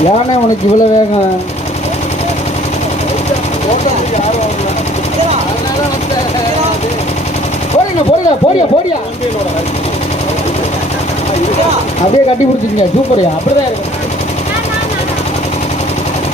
ஏன்னா உனக்கு இவ்வளோ வேகம்? போடுங்க போடுங்க போடியா போடியா? அப்படியே கட்டி பிடிச்சிருங்க சூப்பரியா அப்படிதான் இருக்கு.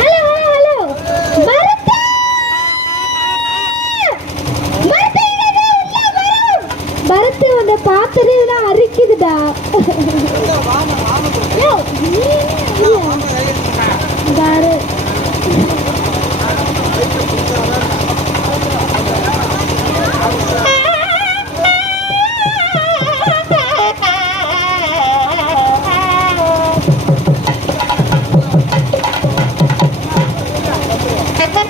ஹலோ அரிக்குதுடா.